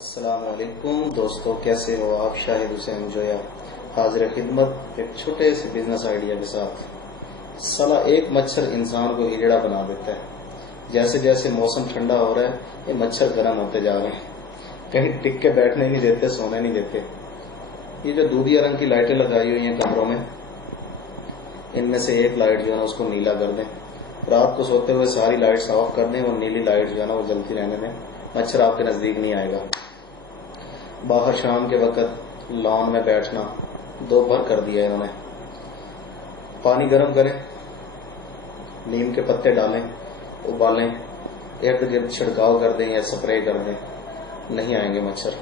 अस्सलामुअलैकुम दोस्तों, कैसे हो आप। शाहिद हुसैन जोया हाजिर खिदमत एक छोटे से बिजनेस आइडिया के साथ। साला एक मच्छर इंसान को हिजड़ा बना देता है। जैसे जैसे मौसम ठंडा हो रहा है ये मच्छर गर्म होते जा रहे हैं, कहीं टिक के बैठने नहीं देते, सोने नहीं देते। ये जो दूधिया रंग की लाइटें लगाई हुई हैं कमरों में, इनमें से एक लाइट जो है ना उसको नीला कर दें। रात को सोते हुए सारी लाइट्स ऑफ कर दें और नीली लाइट जो है ना वो जलती रहने दें। मच्छर आपके नजदीक नहीं आएगा। बाहर शाम के वक्त लॉन में बैठना दोपहर कर दिया इन्होंने। पानी गर्म करें, नीम के पत्ते डालें, उबालें, इर्द गिर्द छिड़काव कर दें या स्प्रे कर दें, नहीं आएंगे मच्छर,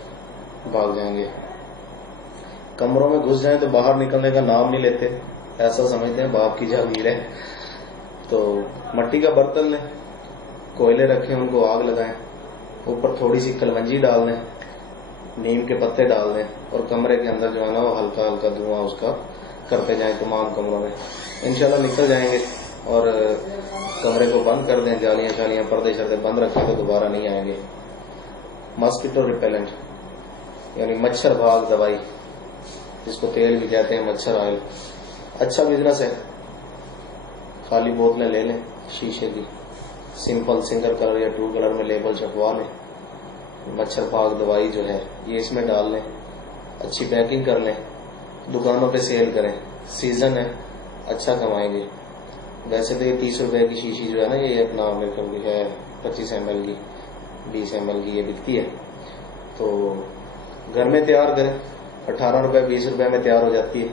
भाग जाएंगे। कमरों में घुस जाएं तो बाहर निकलने का नाम नहीं लेते, ऐसा समझते हैं बाप की जागीर है। तो मट्टी का बर्तन लें, कोयले रखें, उनको आग लगाएं, ऊपर थोड़ी सी कलवंजी डाल दें, नीम के पत्ते डाल दें और कमरे के अंदर जो है ना वो हल्का हल्का धुआं उसका करते जाएं तमाम कमरों में। इंशाल्लाह निकल जाएंगे। और कमरे को बंद कर दें, जालियां शालियां पर्दे शर्दे बंद रखें तो दोबारा नहीं आएंगे। मस्किटो रिपेलेंट यानी मच्छर भाग दवाई, जिसको तेल भी कहते हैं, मच्छर ऑयल, अच्छा बिजनेस है। खाली बोतलें ले लें शीशे की, सिंपल सिंगल कलर या 2 कलर में लेबल छपवा लें। मच्छर भाग दवाई जो है ये इसमें डाल लें, अच्छी पैकिंग कर लें, दुकानों पे सेल करें। सीजन है, अच्छा कमाएंगे। वैसे तो ये 30 रुपए की शीशी जो है ना ये अपना मेरे ख्याल है 25 ml की, 20 ml की ये बिकती है। तो घर में तैयार करें, 18 रुपए 20 रुपए में तैयार हो जाती है।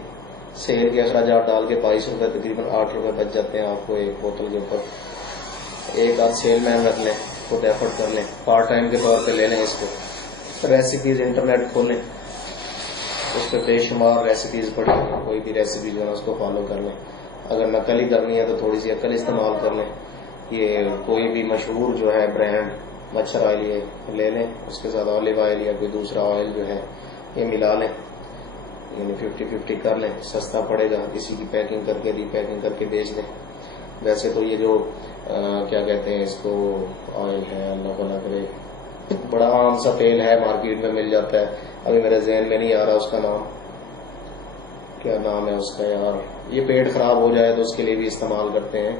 सेल के अखराजात डाल के 22 रुपए, तकरीबन 8 रुपए बच जाते हैं आपको एक बोतल के ऊपर। एक आध सेलमैन रख लें, खुद एफर्ट कर लें, पार्ट टाइम के तौर पे ले लें इसको। रेसिपीज इंटरनेट खोलें, उस पर बेशुमार रेसिपीज पड़ी, कोई भी रेसिपी जो है उसको फॉलो कर लें। अगर नकल ही करनी है तो थोड़ी सी अकल इस्तेमाल कर लें। ये कोई भी मशहूर जो है ब्रांड मच्छर ऑयल ये ले लें, उसके साथ ऑलिव ऑयल या कोई दूसरा ऑयल जो है ये मिला लें, यानी 50-50 कर लें, सस्ता पड़ेगा। किसी की पैकिंग करके रीपैकिंग करके बेच दें। वैसे तो ये जो क्या कहते हैं इसको, ऑयल है, अल्लाह भला करे, बड़ा आम सा तेल है, मार्केट में मिल जाता है। अभी मेरे जहन में नहीं आ रहा उसका नाम, क्या नाम है उसका यार। ये पेट खराब हो जाए तो उसके लिए भी इस्तेमाल करते हैं।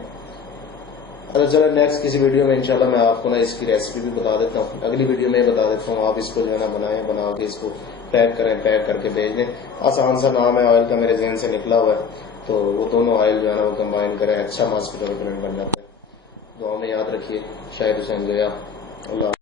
अच्छा चलो, नेक्स्ट किसी वीडियो में इंशाल्लाह मैं आपको ना इसकी रेसिपी भी बता देता हूँ, अगली वीडियो में बता देता हूँ। आप इसको जो है ना बनाएं, बना के इसको पैक करें, पैक करके भेज दें। आसान सा नाम है ऑयल का, मेरे जहन से निकला हुआ है। तो वो दोनों ऑयल जो है ना वो कंबाइन करें, अच्छा मस्किटो रिपेलेंट बन जाता है। दुआ में याद रखिए। शाहिद हुसैन जोया। अल्लाह।